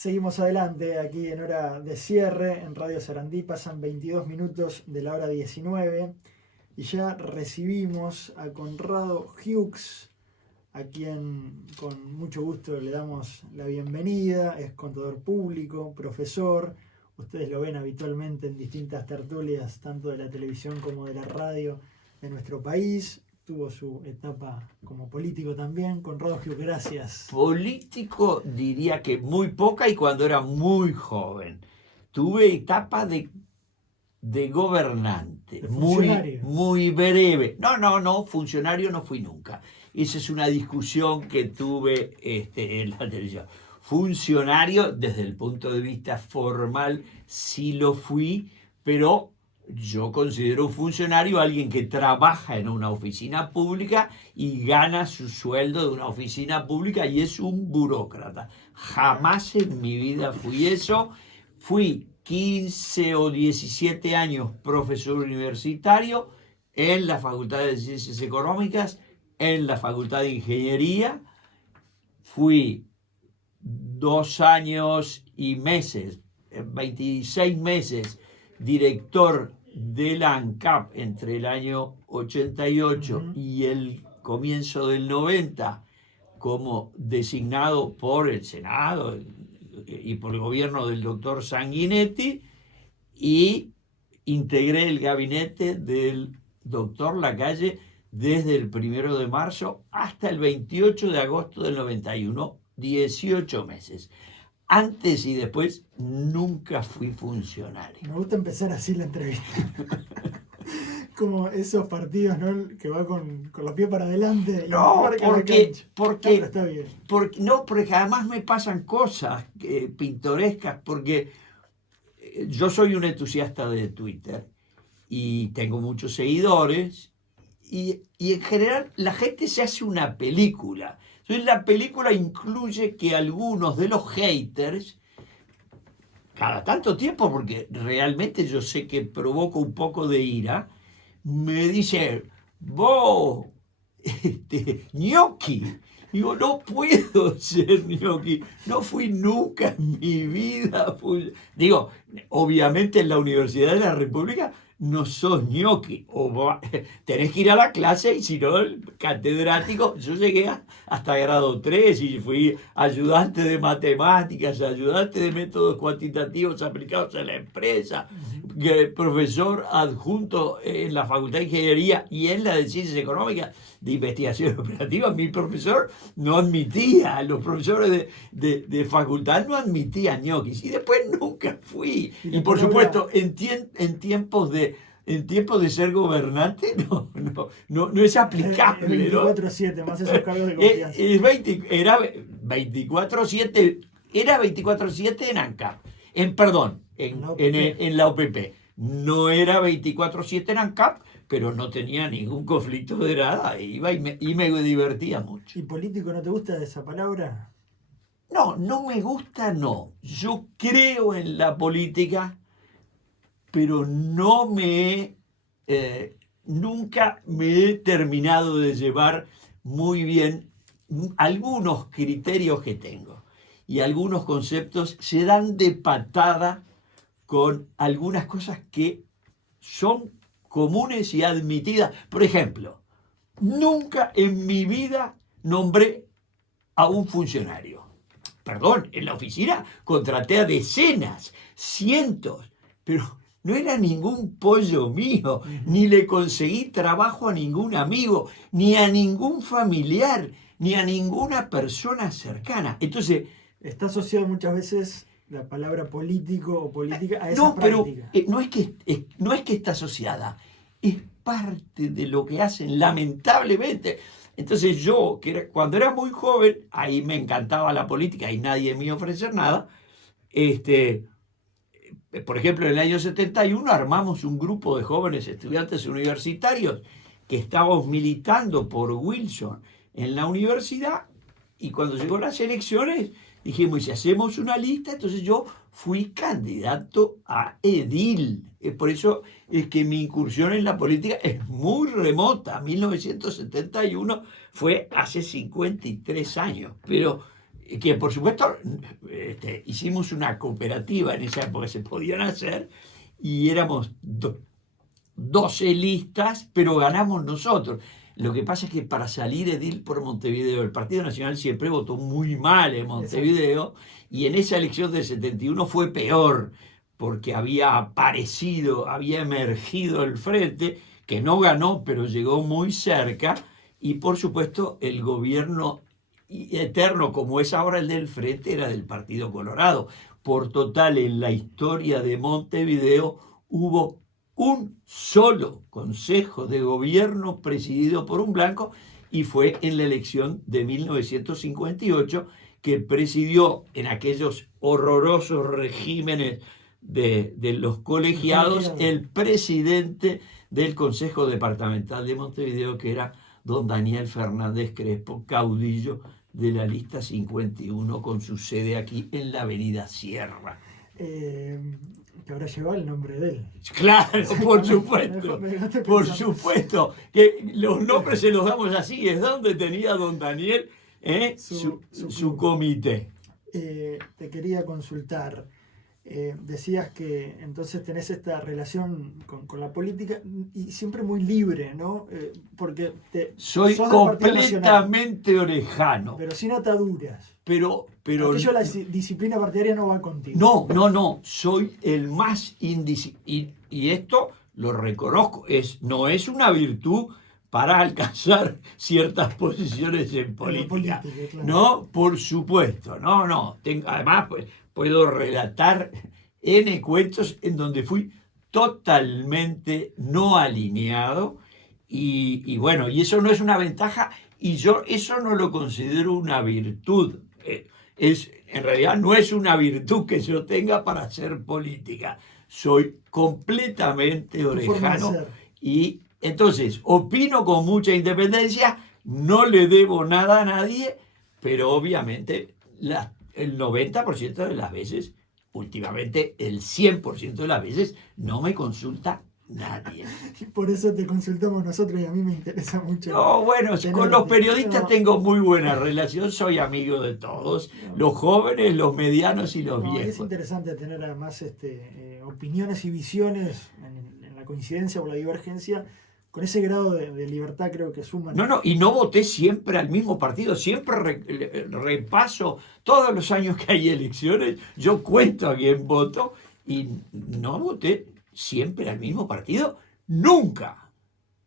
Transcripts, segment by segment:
Seguimos adelante aquí en hora de cierre en Radio Sarandí. Pasan 22 minutos de la hora 19 y ya recibimos a Conrado Hughes, a quien con mucho gusto le damos la bienvenida. Es contador público, profesor. Ustedes lo ven habitualmente en distintas tertulias, tanto de la televisión como de la radio de nuestro país. Tuvo su etapa como político también. Conrado Hughes, gracias. Político diría que muy poca, y cuando era muy joven. Tuve etapa de gobernante, De funcionario. muy breve. No, funcionario no fui nunca. Esa es una discusión que tuve en la televisión. Funcionario, desde el punto de vista formal, sí lo fui, pero yo considero un funcionario alguien que trabaja en una oficina pública y gana su sueldo de una oficina pública y es un burócrata. Jamás en mi vida fui eso. Fui 15 o 17 años profesor universitario en la Facultad de Ciencias Económicas, en la Facultad de Ingeniería. Fui 2 años y meses, 26 meses, director de la ANCAP entre el año 88 y el comienzo del 90, como designado por el Senado y por el gobierno del doctor Sanguinetti, y integré el gabinete del doctor Lacalle desde el 1 de marzo hasta el 28 de agosto del 91, 18 meses. Antes y después nunca fui funcionario. Me gusta empezar así la entrevista. Como esos partidos, ¿no? Que va con los pies para adelante. Y No, porque está bien. Porque además me pasan cosas pintorescas, porque yo soy un entusiasta de Twitter y tengo muchos seguidores, y en general la gente se hace una película. Entonces la película incluye que algunos de los haters, cada tanto tiempo, porque realmente yo sé que provoco un poco de ira, me dicen: vos, ñoqui. Digo, no puedo ser ñoqui, no fui nunca en mi vida. Digo, obviamente en la Universidad de la República no sos ñoqui, tenés que ir a la clase, y si no, el catedrático. Yo llegué hasta grado 3 y fui ayudante de matemáticas, ayudante de métodos cuantitativos aplicados a la empresa, profesor adjunto en la Facultad de Ingeniería y en la de Ciencias Económicas, de investigación operativa. Mi profesor no admitía, los profesores de facultad no admitían ñoquis, y después nunca fui. Y por supuesto, en tiempos de ser gobernante, no es aplicable. 24/7, más esos cargos de confianza. Era 24/7 en ANCAP. En la OPP. No era 24/7 en ANCAP, pero no tenía ningún conflicto de nada. Iba y me divertía mucho. ¿Y político no te gusta esa palabra? No me gusta, no. Yo creo en la política, pero nunca me he terminado de llevar muy bien algunos criterios que tengo. Y algunos conceptos se dan de patada con algunas cosas que son comunes y admitidas. Por ejemplo, nunca en mi vida nombré a un funcionario. Perdón, en la oficina contraté a decenas, cientos, pero no era ningún pollo mío, ni le conseguí trabajo a ningún amigo, ni a ningún familiar, ni a ninguna persona cercana. Entonces, está asociado muchas veces la palabra político o política a esa práctica. Pero no es que está asociada, es parte de lo que hacen, lamentablemente. Entonces yo, cuando era muy joven, ahí me encantaba la política y nadie me iba a ofrecer nada. Por ejemplo, en el año 71 armamos un grupo de jóvenes estudiantes universitarios que estábamos militando por Wilson en la universidad, y cuando llegó las elecciones dijimos: si hacemos una lista. Entonces yo fui candidato a edil. Por eso es que mi incursión en la política es muy remota. 1971 fue hace 53 años. Pero que por supuesto hicimos una cooperativa en esa época, se podían hacer, y éramos 12 listas, pero ganamos nosotros. Lo que pasa es que para salir edil por Montevideo, el Partido Nacional siempre votó muy mal en Montevideo, y en esa elección del 71 fue peor, porque había aparecido, había emergido el Frente, que no ganó, pero llegó muy cerca, y por supuesto el gobierno eterno, como es ahora el del Frente, era del Partido Colorado. Por total, en la historia de Montevideo hubo un solo consejo de gobierno presidido por un blanco, y fue en la elección de 1958, que presidió en aquellos horrorosos regímenes de los colegiados el presidente del Consejo Departamental de Montevideo, que era don Daniel Fernández Crespo, caudillo de la lista 51, con su sede aquí en la avenida Sierra. Que ahora lleva el nombre de él. Claro, por supuesto, por supuesto, que los nombres se los damos así, es donde tenía don Daniel su comité. Te quería consultar, decías que entonces tenés esta relación con la política y siempre muy libre, ¿no? Porque soy completamente orejano. Pero sin ataduras. Pero aquello, la disciplina partidaria no va contigo. No, soy el más indisciplinado. Y esto lo reconozco, no es una virtud para alcanzar ciertas posiciones en política. Claro. No, por supuesto, no. Además, pues, puedo relatar N cuentos en donde fui totalmente no alineado, y bueno, y eso no es una ventaja, y yo eso no lo considero una virtud. En realidad no es una virtud que yo tenga para hacer política. Soy completamente orejano, y entonces opino con mucha independencia, no le debo nada a nadie, pero obviamente el 90% de las veces, últimamente el 100% de las veces, no me consulta nadie. Por eso te consultamos nosotros, y a mí me interesa mucho. No, bueno, con los periodistas tengo muy buena relación, soy amigo de todos, los jóvenes, los medianos y los viejos. Es interesante tener además opiniones y visiones en la coincidencia o la divergencia, con ese grado de libertad creo que suman. Y no voté siempre al mismo partido, siempre repaso todos los años que hay elecciones, yo cuento a quién voto, y no voté siempre al mismo partido, nunca.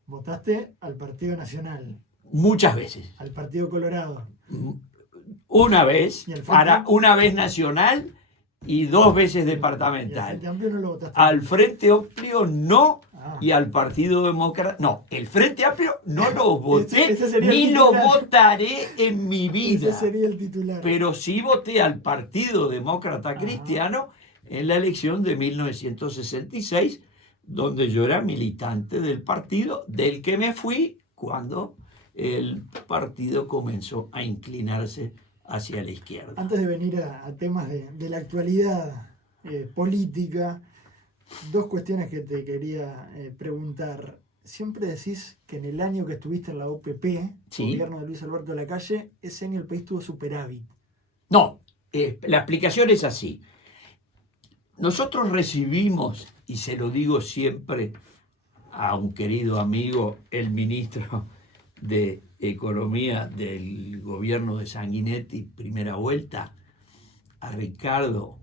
¿Votaste al Partido Nacional? Muchas veces. ¿Al Partido Colorado? Una vez, una vez nacional y 2 veces departamental. ¿Y al Frente Amplio no lo votaste? Al Frente Amplio no, y al Partido Demócrata no. El Frente Amplio no lo voté, ni lo votaré en mi vida. Ese sería el titular. Pero sí voté al Partido Demócrata Cristiano en la elección de 1966, donde yo era militante del partido, del que me fui cuando el partido comenzó a inclinarse hacia la izquierda. Antes de venir a temas de la actualidad política, 2 cuestiones que te quería preguntar. Siempre decís que en el año que estuviste en la OPP, gobierno de Luis Alberto Lacalle, ese año el país tuvo superávit. No, la explicación es así. Nosotros recibimos, y se lo digo siempre a un querido amigo, el ministro de Economía del gobierno de Sanguinetti, primera vuelta, a Ricardo,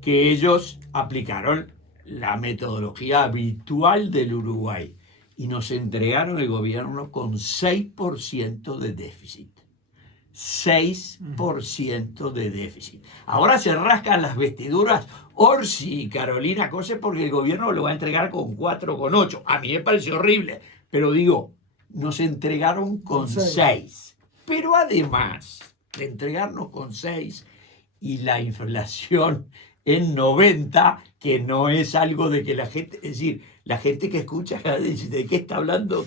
que ellos aplicaron la metodología habitual del Uruguay y nos entregaron el gobierno con 6% de déficit. 6% de déficit. Ahora se rascan las vestiduras Orsi y Carolina Cose porque el gobierno lo va a entregar con 4,8. A mí me parece horrible, pero digo, nos entregaron con 6. Pero además de entregarnos con 6 y la inflación en 90, que no es algo de que la gente, es decir, la gente que escucha dice, ¿de qué está hablando?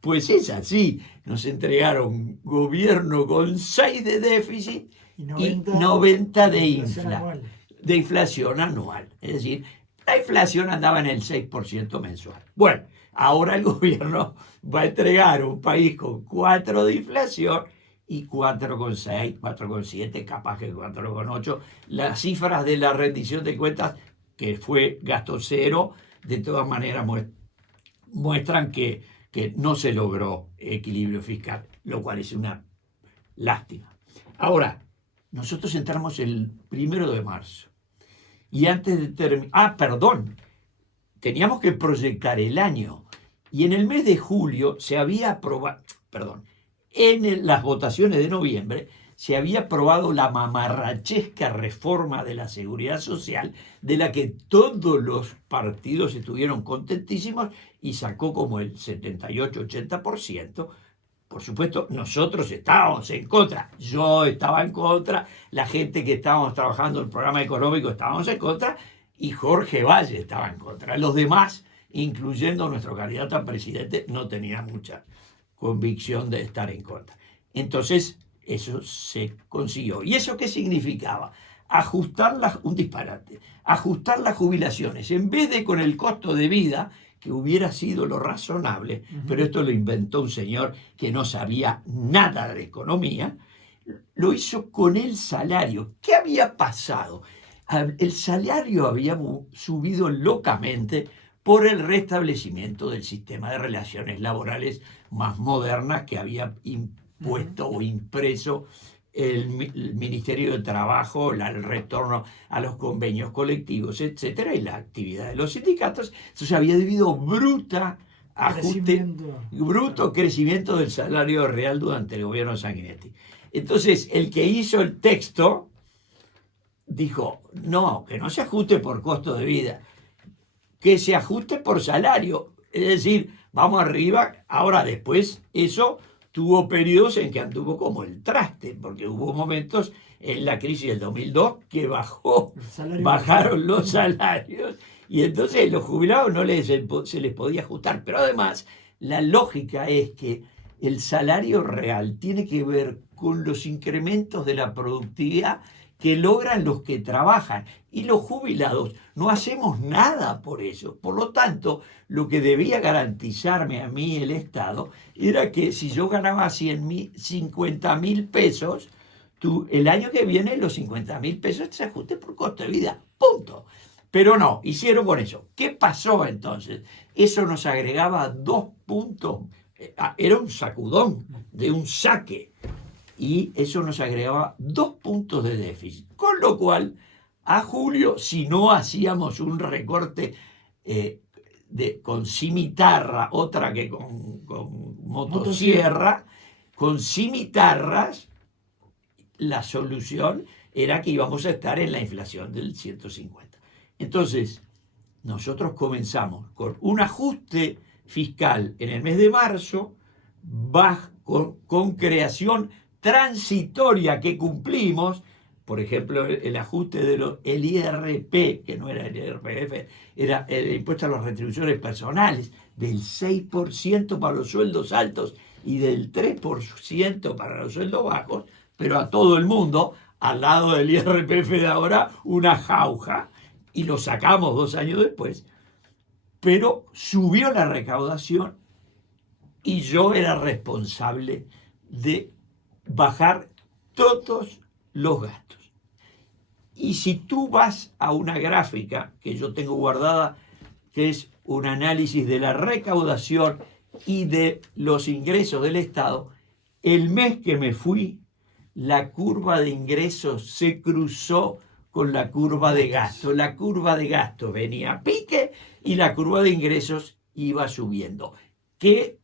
Pues es así, nos entregaron gobierno con 6 de déficit y 90 de inflación anual. Es decir, la inflación andaba en el 6% mensual. Bueno, ahora el gobierno va a entregar un país con 4 de inflación y 4,6, 4,7, capaz que 4,8. Las cifras de la rendición de cuentas, que fue gasto cero, de todas maneras muestran que no se logró equilibrio fiscal, lo cual es una lástima. Ahora, nosotros entramos el 1 de marzo y antes de terminar, teníamos que proyectar el año y en el mes de julio se había aprobado, en las votaciones de noviembre se había aprobado la mamarrachesca reforma de la seguridad social, de la que todos los partidos estuvieron contentísimos y sacó como el 78-80%. Por supuesto, nosotros estábamos en contra. Yo estaba en contra, la gente que estábamos trabajando en el programa económico estábamos en contra y Jorge Valle estaba en contra. Los demás, incluyendo nuestro candidato a presidente, no tenía mucha convicción de estar en contra. Entonces, eso se consiguió. ¿Y eso qué significaba? Un disparate, ajustar las jubilaciones, en vez de con el costo de vida, que hubiera sido lo razonable, pero esto lo inventó un señor que no sabía nada de economía, lo hizo con el salario. ¿Qué había pasado? El salario había subido locamente por el restablecimiento del sistema de relaciones laborales más modernas que había impuesto o impreso el Ministerio de Trabajo, el retorno a los convenios colectivos, etcétera, y la actividad de los sindicatos. Entonces había debido bruto crecimiento del salario real durante el gobierno de Sanguinetti. Entonces, el que hizo el texto dijo, no, que no se ajuste por costo de vida, que se ajuste por salario. Es decir, vamos arriba. Ahora, después, eso tuvo periodos en que anduvo como el traste, porque hubo momentos en la crisis del 2002 que bajaron los salarios, y entonces los jubilados no se les podía ajustar. Pero además, la lógica es que el salario real tiene que ver con los incrementos de la productividad que logran los que trabajan, y los jubilados no hacemos nada por eso. Por lo tanto, lo que debía garantizarme a mí el Estado era que si yo ganaba 50.000 pesos, el año que viene los 50.000 pesos se ajusten por costo de vida, punto. Pero no, hicieron con eso. ¿Qué pasó entonces? Eso nos agregaba 2 puntos, era un sacudón de un saque, y eso nos agregaba 2 puntos de déficit, con lo cual a julio, si no hacíamos un recorte con cimitarra, otra que con motosierra, con cimitarras, la solución era que íbamos a estar en la inflación del 150. Entonces, nosotros comenzamos con un ajuste fiscal en el mes de marzo, con creación transitoria que cumplimos. Por ejemplo, el ajuste el IRP, que no era el IRPF, era el impuesto a las retribuciones personales, del 6% para los sueldos altos y del 3% para los sueldos bajos, pero a todo el mundo, al lado del IRPF de ahora, una jauja, y lo sacamos 2 años después. Pero subió la recaudación y yo era responsable de bajar todos los gastos. Y si tú vas a una gráfica que yo tengo guardada, que es un análisis de la recaudación y de los ingresos del Estado, el mes que me fui, la curva de ingresos se cruzó con la curva de gasto. La curva de gasto venía a pique y la curva de ingresos iba subiendo. ¿Qué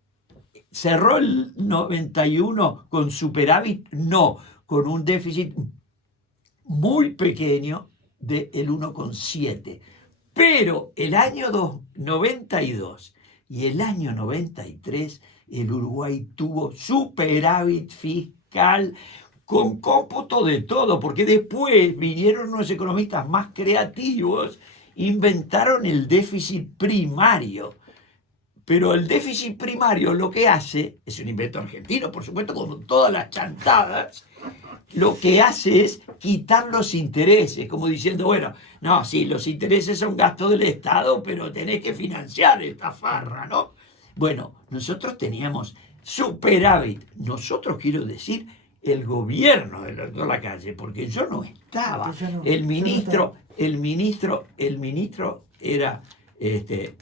cerró el 91 con superávit? No, con un déficit muy pequeño del 1,7. Pero el año 92 y el año 93, el Uruguay tuvo superávit fiscal con cómputo de todo, porque después vinieron unos economistas más creativos, inventaron el déficit primario. Pero el déficit primario lo que hace, es un invento argentino, por supuesto, con todas las chantadas, lo que hace es quitar los intereses, como diciendo, bueno, no, sí, los intereses son gastos del Estado, pero tenés que financiar esta farra, ¿no? Bueno, nosotros teníamos superávit. Nosotros, quiero decir, el gobierno del doctor Lacalle, porque yo no estaba. Porque ya no- El ya no ministro, estaba. el ministro era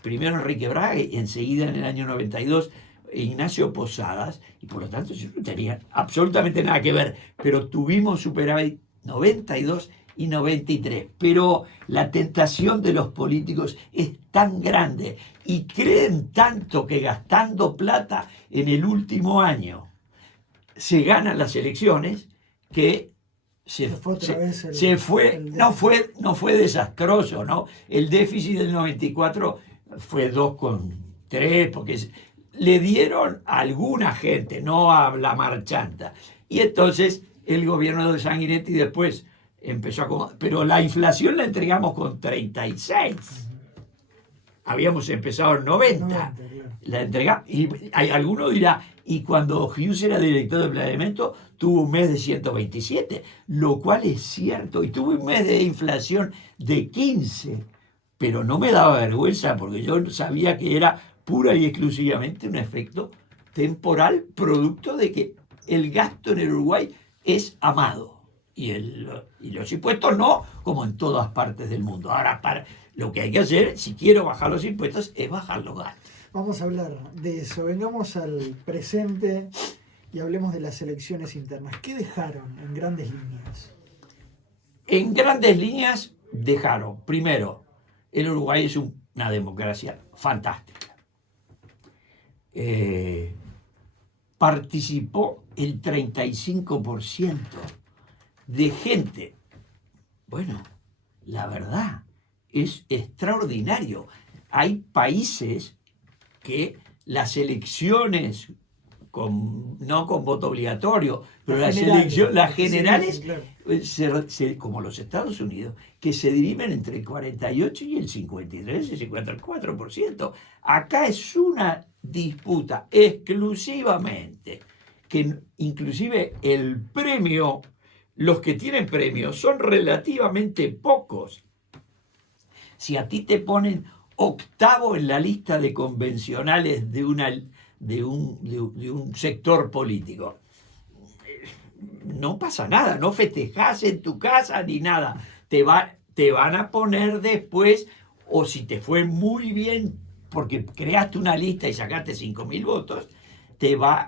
primero Enrique Braga y enseguida en el año 92 Ignacio Posadas, y por lo tanto yo no tenía absolutamente nada que ver, pero tuvimos superávit 92 y 93. Pero la tentación de los políticos es tan grande y creen tanto que gastando plata en el último año se ganan las elecciones que Se fue otra vez se fue, el no fue desastroso, ¿no? El déficit del 94 fue 2,3, porque le dieron a alguna gente, no a la marchanta. Y entonces el gobierno de Sanguinetti después empezó a... Pero la inflación la entregamos con 36. Habíamos empezado en 90. 90, claro. La entrega, y hay, alguno dirá, y cuando Hughes era director de planeamiento, tuvo un mes de 127, lo cual es cierto, y tuvo un mes de inflación de 15, pero no me daba vergüenza porque yo sabía que era pura y exclusivamente un efecto temporal, producto de que el gasto en el Uruguay es amado. Y los impuestos no, como en todas partes del mundo. Ahora, lo que hay que hacer, si quiero bajar los impuestos, es bajar los gastos. Vamos a hablar de eso. Vengamos al presente y hablemos de las elecciones internas. ¿Qué dejaron en grandes líneas? En grandes líneas dejaron, primero, el Uruguay es una democracia fantástica. Participó el 35% de gente. Bueno, la verdad, es extraordinario. Hay países que las elecciones, no con voto obligatorio, pero las generales, sí, claro. como los Estados Unidos, que se dirimen entre el 48 y el 53, el 54%. Acá es una disputa exclusivamente, que inclusive el premio, los que tienen premios son relativamente pocos. Si a ti te ponen octavo en la lista de convencionales de un sector político, no pasa nada, no festejás en tu casa ni nada. Te van a poner después, o si te fue muy bien porque creaste una lista y sacaste 5.000 votos,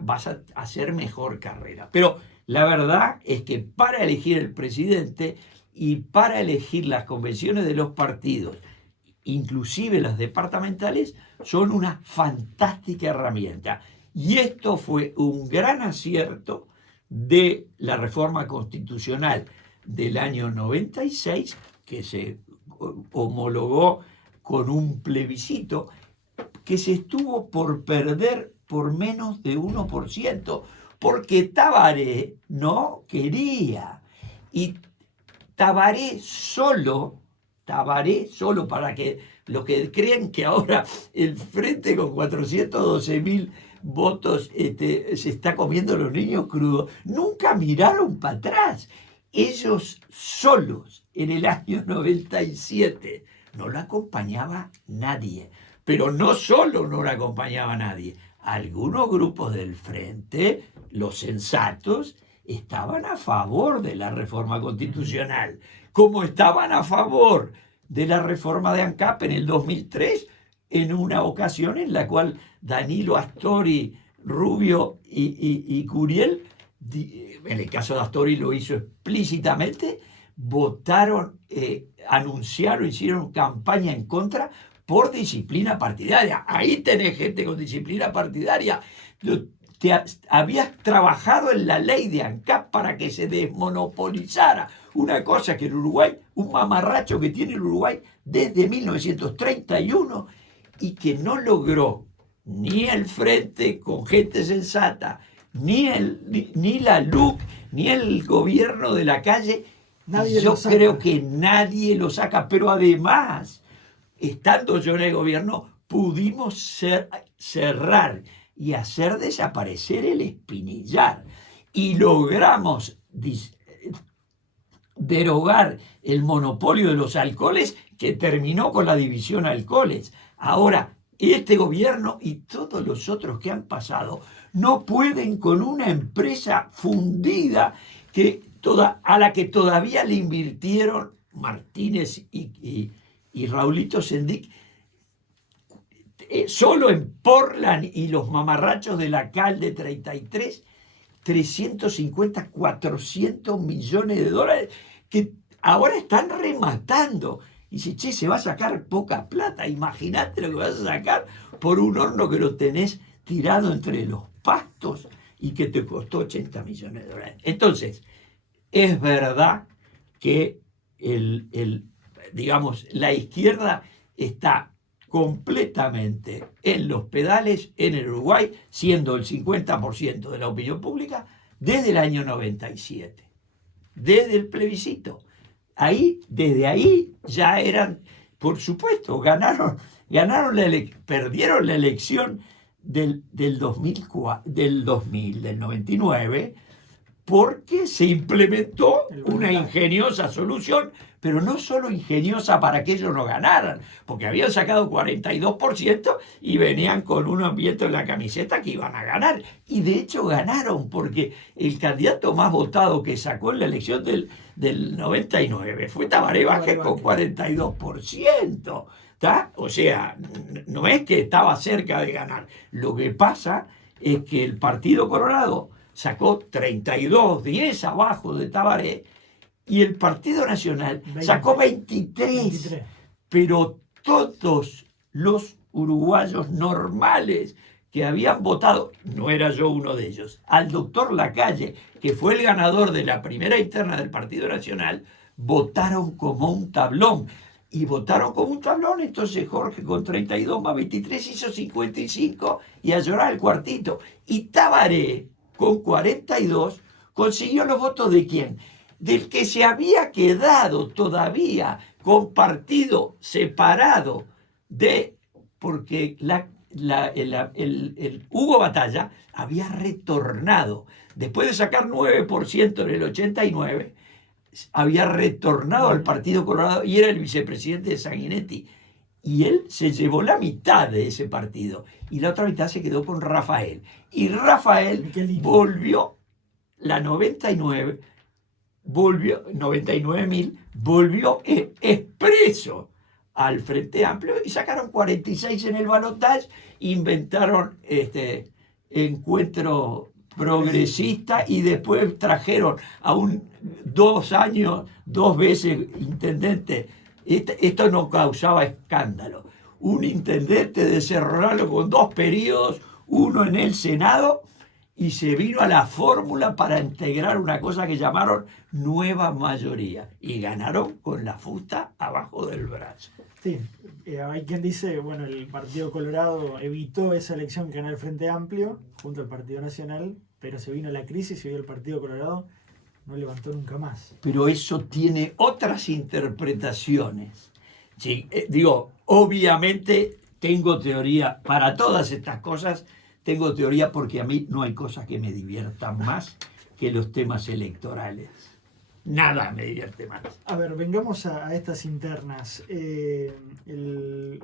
vas a hacer mejor carrera. Pero la verdad es que para elegir el presidente y para elegir las convenciones de los partidos, inclusive las departamentales, son una fantástica herramienta. Y esto fue un gran acierto de la reforma constitucional del año 96, que se homologó con un plebiscito que se estuvo por perder por menos de 1%, porque Tabaré no quería. Y Tabaré solo, para que los que creen que ahora el Frente con 412.000 votos se está comiendo a los niños crudos, nunca miraron para atrás. Ellos solos, en el año 97, no la acompañaba nadie. Pero no solo no la acompañaba nadie, algunos grupos del Frente, los sensatos, estaban a favor de la reforma constitucional, como estaban a favor de la reforma de ANCAP en el 2003, en una ocasión en la cual Danilo, Astori, Rubio y Curiel, en el caso de Astori lo hizo explícitamente, votaron, anunciaron, hicieron campaña en contra por disciplina partidaria. Ahí tenés gente con disciplina partidaria. Habías trabajado en la ley de ANCAP para que se desmonopolizara una cosa que el Uruguay, un mamarracho que tiene el Uruguay desde 1931 y que no logró ni el Frente con gente sensata, ni la LUC, ni el gobierno de Lacalle. Yo creo que nadie lo saca, pero además, estando yo en el gobierno, pudimos cerrar y hacer desaparecer el espinillar. Y logramos derogar el monopolio de los alcoholes que terminó con la división alcoholes. Ahora, este gobierno y todos los otros que han pasado no pueden con una empresa fundida a la que todavía le invirtieron Martínez y Raulito Sendic, solo en Portland y los mamarrachos de la Cal de 33, 350, 400 millones de dólares que ahora están rematando. Y dice, che, se va a sacar poca plata. Imagínate lo que vas a sacar por un horno que lo tenés tirado entre los pastos y que te costó 80 millones de dólares. Entonces, es verdad que digamos, la izquierda está completamente en los pedales en el Uruguay, siendo el 50% de la opinión pública desde el año 97, desde el plebiscito. Desde ahí ya eran, por supuesto, perdieron la elección del 99, porque se implementó una ingeniosa solución, pero no solo ingeniosa para que ellos no ganaran, porque habían sacado 42% y venían con un ambiente en la camiseta que iban a ganar. Y de hecho ganaron, porque el candidato más votado que sacó en la elección del 99 fue Tabaré Vázquez con 42%. ¿Tá? O sea, no es que estaba cerca de ganar. Lo que pasa es que el Partido Colorado sacó 32, 10 abajo de Tabaré, y el Partido Nacional sacó 23. Pero todos los uruguayos normales que habían votado, no era yo uno de ellos, al doctor Lacalle, que fue el ganador de la primera interna del Partido Nacional, votaron como un tablón. Y votaron como un tablón, entonces Jorge con 32 más 23 hizo 55 y a llorar el cuartito. Y Tabaré con 42 consiguió los votos ¿de quién? Del que se había quedado todavía con partido separado porque el Hugo Batalla había retornado, después de sacar 9% en el 89, había retornado al Partido Colorado y era el vicepresidente de Sanguinetti. Y él se llevó la mitad de ese partido y la otra mitad se quedó con Rafael. Y Rafael volvió, la 99.000, volvió expreso al Frente Amplio y sacaron 46 en el balotaje, inventaron encuentro progresista y después trajeron a 2 años, 2 veces intendente. Esto no causaba escándalo. Un intendente de Cerro Largo con 2 periodos, uno en el Senado, y se vino a la fórmula para integrar una cosa que llamaron nueva mayoría. Y ganaron con la fusta abajo del brazo. Sí, hay quien dice, bueno, el Partido Colorado evitó esa elección que ganó el Frente Amplio junto al Partido Nacional, pero se vino la crisis y hoy el Partido Colorado no levantó nunca más. Pero eso tiene otras interpretaciones. Sí, obviamente tengo teoría para todas estas cosas, tengo teoría porque a mí no hay cosas que me diviertan más que los temas electorales. Nada me divierte más. A ver, vengamos a estas internas. El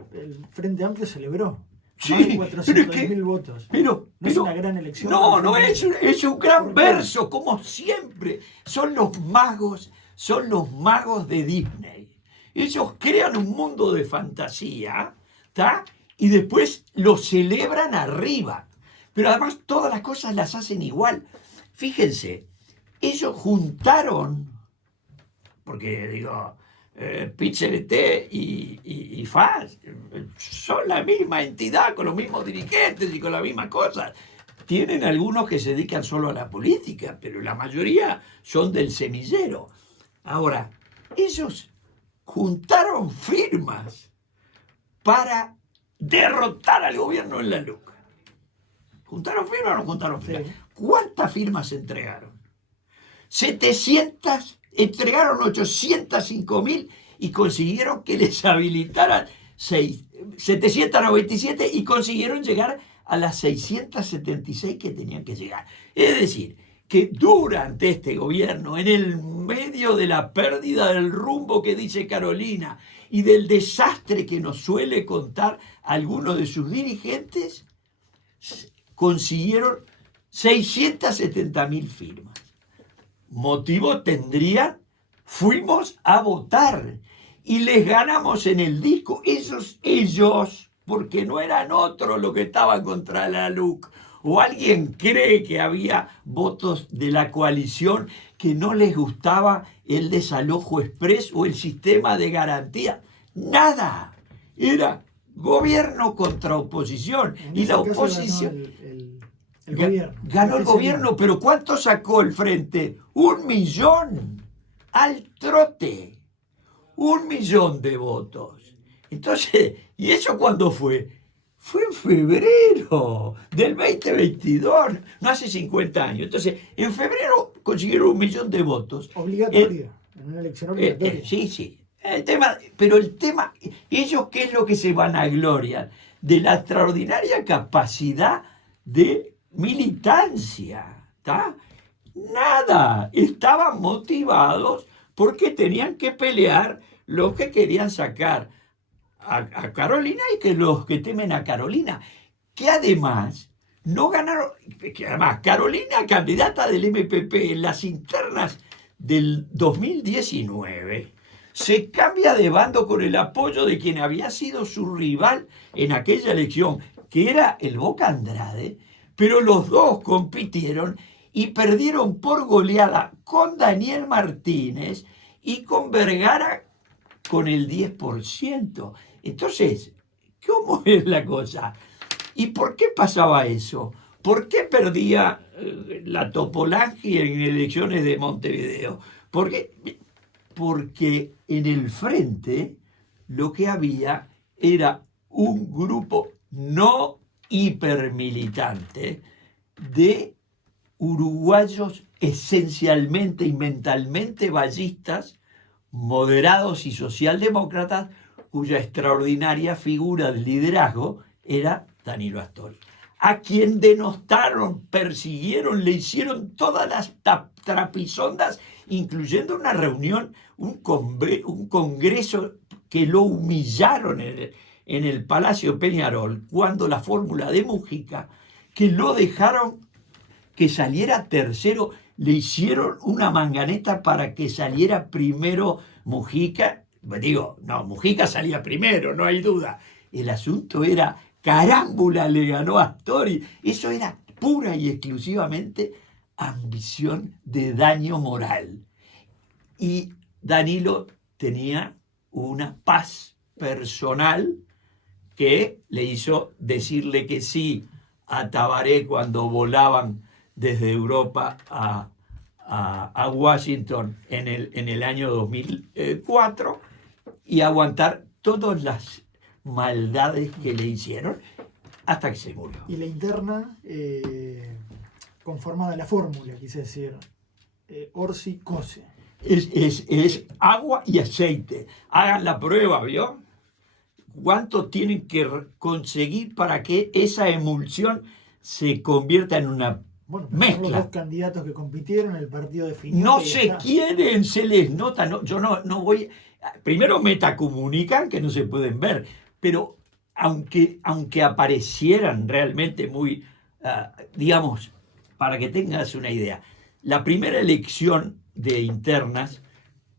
Frente Amplio celebró. Sí, más de 400.000 votos. Pero es una gran elección. No, es un gran verso, como siempre. Son los magos de Disney. Ellos crean un mundo de fantasía, ¿tá? Y después lo celebran arriba. Pero además todas las cosas las hacen igual. Fíjense, ellos juntaron, porque Pichelete y FAS son la misma entidad, con los mismos dirigentes y con las mismas cosas. Tienen algunos que se dedican solo a la política, pero la mayoría son del semillero. Ahora, ellos juntaron firmas para derrotar al gobierno en la LUC. ¿Juntaron firmas o no juntaron firmas? Sí. ¿Cuántas firmas entregaron? 700, entregaron 805.000 y consiguieron que les habilitaran 797 y consiguieron llegar a las 676 que tenían que llegar. Es decir, que durante este gobierno, en el medio de la pérdida del rumbo que dice Carolina y del desastre que nos suele contar algunos de sus dirigentes, consiguieron 670.000 firmas. Motivo tendrían, fuimos a votar y les ganamos en el disco. Ellos, porque no eran otros los que estaban contra la LUC. ¿O alguien cree que había votos de la coalición que no les gustaba el desalojo exprés o el sistema de garantía? Nada. Era gobierno contra oposición. Y la oposición el gobierno. Ganó el gobierno, pero ¿cuánto sacó el frente? 1 millón. Al trote. 1 millón de votos. Entonces, ¿y eso cuándo fue? Fue en febrero del 2022, no hace 50 años. Entonces, en febrero consiguieron 1 millón de votos. Obligatoria, en una elección obligatoria. Sí. El tema, ellos ¿qué es lo que se vanaglorian? De la extraordinaria capacidad de militancia, ¿está? Nada, estaban motivados porque tenían que pelear los que querían sacar a Carolina y que los que temen a Carolina, que además no ganaron, que además Carolina, candidata del MPP en las internas del 2019, se cambia de bando con el apoyo de quien había sido su rival en aquella elección, que era el Boca Andrade, pero los dos compitieron y perdieron por goleada con Daniel Martínez y con Vergara con el 10%. Entonces, ¿cómo es la cosa? ¿Y por qué pasaba eso? ¿Por qué perdía la Topolángi en elecciones de Montevideo? Porque en el frente lo que había era un grupo no hipermilitante de uruguayos esencialmente y mentalmente vallistas, moderados y socialdemócratas, cuya extraordinaria figura de liderazgo era Danilo Astori, a quien denostaron, persiguieron, le hicieron todas las trapisondas, incluyendo una reunión, un congreso que lo humillaron en el Palacio Peñarol, cuando la fórmula de Mujica, que lo dejaron que saliera tercero, le hicieron una manganeta para que saliera primero Mujica. Mujica salía primero, no hay duda. El asunto era, carámbula, le ganó a Astori. Eso era pura y exclusivamente ambición de daño moral. Y Danilo tenía una paz personal que le hizo decirle que sí a Tabaré cuando volaban desde Europa a Washington en el año 2004 y aguantar todas las maldades que le hicieron hasta que se murió. Y la interna, conformada la fórmula, quise decir, Orsi-Cose. Es agua y aceite. Hagan la prueba, ¿vio? ¿Cuánto tienen que conseguir para que esa emulsión se convierta en una mezcla? Los dos candidatos que compitieron, el partido definió. No se quieren, se les nota. Yo no voy. Primero metacomunican que no se pueden ver, pero aunque aparecieran realmente muy, digamos, para que tengas una idea, la primera elección de internas,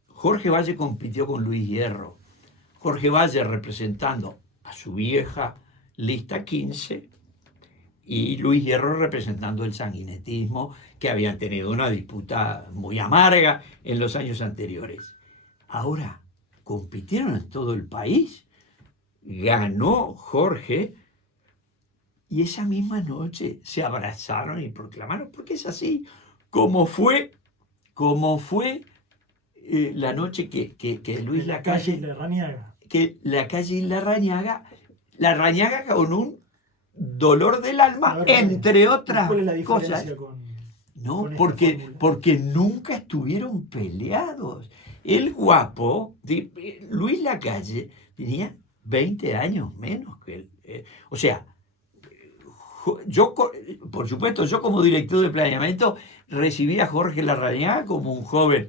Jorge Valle compitió con Luis Hierro. Jorge Valle representando a su vieja lista 15 y Luis Hierro representando el sanguinetismo, que habían tenido una disputa muy amarga en los años anteriores. Ahora, compitieron en todo el país, ganó Jorge y esa misma noche se abrazaron y proclamaron, porque es así, como fue la noche que Luis Lacalle y Larrañaga con un dolor del alma, entre otras cosas. No, porque nunca estuvieron peleados. El guapo, Luis Lacalle, tenía 20 años menos que él. O sea, Por supuesto, yo como director de planeamiento recibí a Jorge Larrañaga como un joven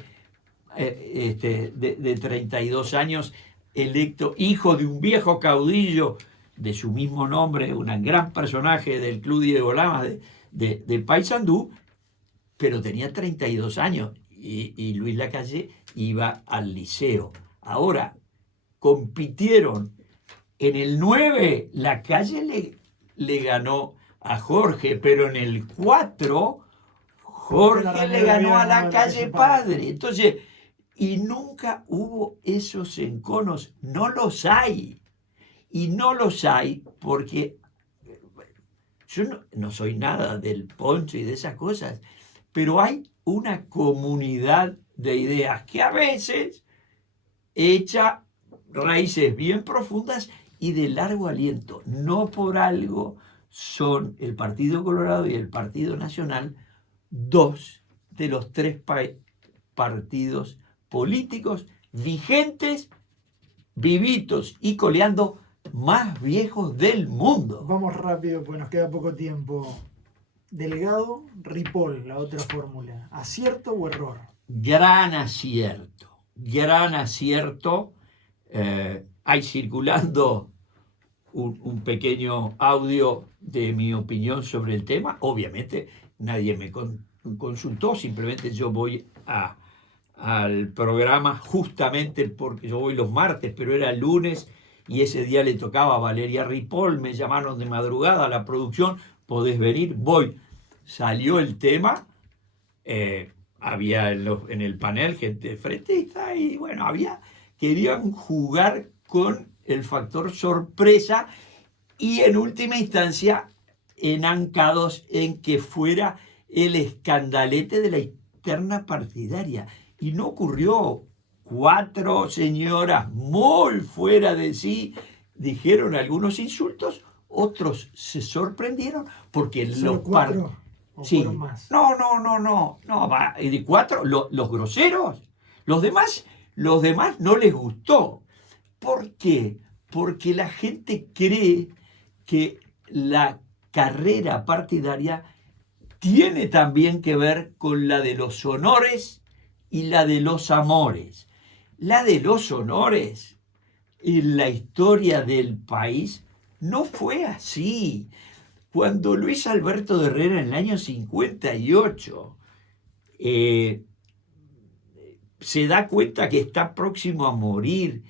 de 32 años, electo, hijo de un viejo caudillo de su mismo nombre, un gran personaje del Club Diego Lamas de Paysandú, pero tenía 32 años y Luis Lacalle iba al liceo. Ahora, compitieron en el 9, Lacalle le ganó a Jorge, pero en el 4, Jorge le ganó a Lacalle padre. Entonces, y nunca hubo esos enconos, no los hay. Y no los hay porque yo no soy nada del poncho y de esas cosas, pero hay una comunidad de ideas que a veces echa raíces bien profundas y de largo aliento. No por algo son el Partido Colorado y el Partido Nacional dos de los tres partidos políticos vigentes, vivitos y coleando más viejos del mundo. Vamos rápido, porque nos queda poco tiempo. Delgado, Ripoll, la otra fórmula. ¿Acierto o error? Gran acierto, gran acierto. Hay circulando un pequeño audio de mi opinión sobre el tema. Obviamente nadie me consultó, simplemente yo voy al programa justamente porque yo voy los martes, pero era el lunes y ese día le tocaba a Valeria Ripoll, me llamaron de madrugada a la producción, podés venir, voy. Salió el tema, había en el panel gente frentista y bueno, querían jugar con el factor sorpresa y en última instancia enancados en que fuera el escandalete de la interna partidaria. Y no ocurrió. 4 señoras muy fuera de sí dijeron algunos insultos, otros se sorprendieron porque los 4 sí. Más. No, de 4 los groseros. Los demás no les gustó. ¿Por qué? Porque la gente cree que la carrera partidaria tiene también que ver con la de los honores y la de los amores. La de los honores en la historia del país no fue así. Cuando Luis Alberto de Herrera en el año 58 se da cuenta que está próximo a morir,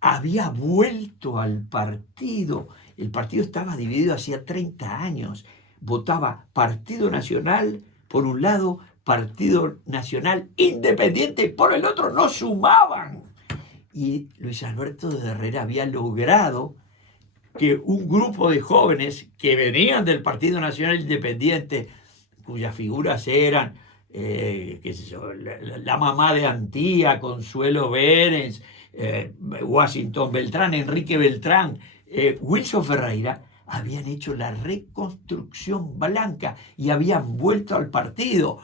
había vuelto al partido. El partido estaba dividido hacía 30 años. Votaba Partido Nacional por un lado, Partido Nacional Independiente por el otro, no sumaban. Y Luis Alberto de Herrera había logrado que un grupo de jóvenes que venían del Partido Nacional Independiente, cuyas figuras eran, la mamá de Antía, Consuelo Berens, Washington Beltrán, Enrique Beltrán, Wilson Ferreira, habían hecho la reconstrucción blanca y habían vuelto al partido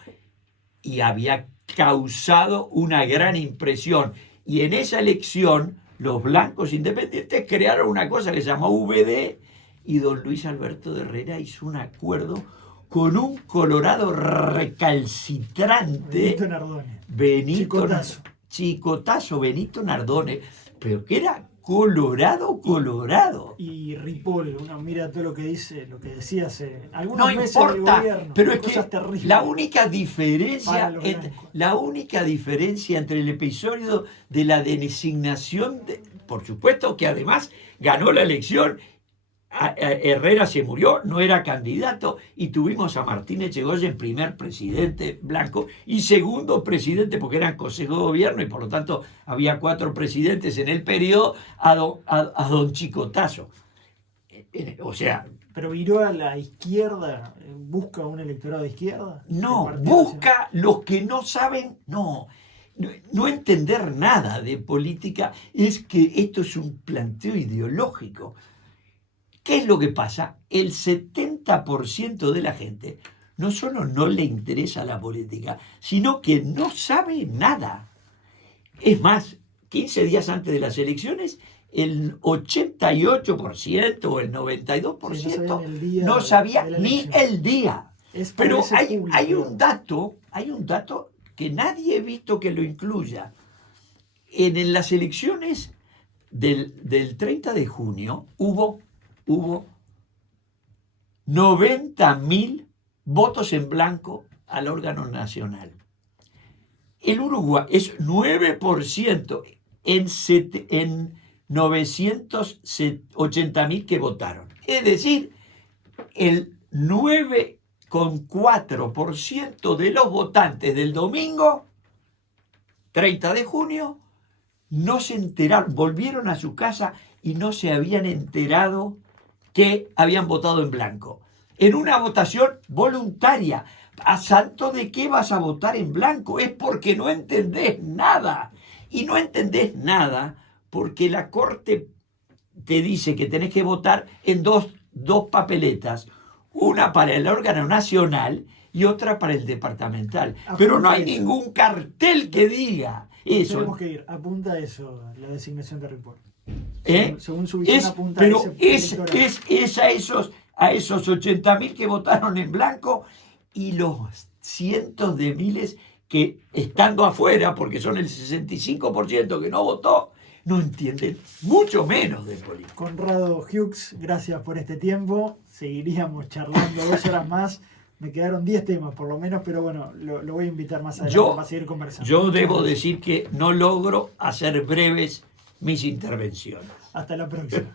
y había causado una gran impresión. Y en esa elección los blancos independientes crearon una cosa que se llamó VD y don Luis Alberto de Herrera hizo un acuerdo con un colorado recalcitrante. Chicotazo, Benito Nardone, pero que era colorado. Y Ripoll, uno mira todo lo que dice, lo que decía hace algunos no meses importa, del gobierno, pero es que la única diferencia entre el episodio de la designación, por supuesto que además ganó la elección, Herrera se murió, no era candidato y tuvimos a Martín Echegoyen, primer presidente blanco y segundo presidente porque eran consejo de gobierno y por lo tanto había 4 presidentes en el periodo a don Chicotazo. O sea... ¿Pero viró a la izquierda? ¿Busca un electorado de izquierda? No, busca los que no saben, no entender nada de política, es que esto es un planteo ideológico. ¿Qué es lo que pasa? El 70% de la gente no solo no le interesa la política, sino que no sabe nada. Es más, 15 días antes de las elecciones, el 88% o el 92% no sabía ni el día. Pero hay un dato que nadie ha visto que lo incluya. En las elecciones del 30 de junio hubo 90.000 votos en blanco al órgano nacional. El Uruguay es 9% en 980.000 que votaron. Es decir, el 9,4% de los votantes del domingo 30 de junio no se enteraron, volvieron a su casa y no se habían enterado que habían votado en blanco. En una votación voluntaria. ¿A santo de qué vas a votar en blanco? Es porque no entendés nada. Y no entendés nada porque la Corte te dice que tenés que votar en dos papeletas. Una para el órgano nacional y otra para el departamental. Pero no hay ningún cartel que diga eso. Tenemos que ir. Apunta eso, la designación de report. Según su visión apunta pero es a esos 80.000 que votaron en blanco y los cientos de miles que, estando afuera, porque son el 65% que no votó, no entienden mucho menos de política. Conrado Hughes, gracias por este tiempo. Seguiríamos charlando 2 horas más. Me quedaron 10 temas por lo menos, pero bueno, lo voy a invitar más adelante para seguir conversando. Yo debo decir que no logro hacer breves mis intervenciones. Hasta la próxima.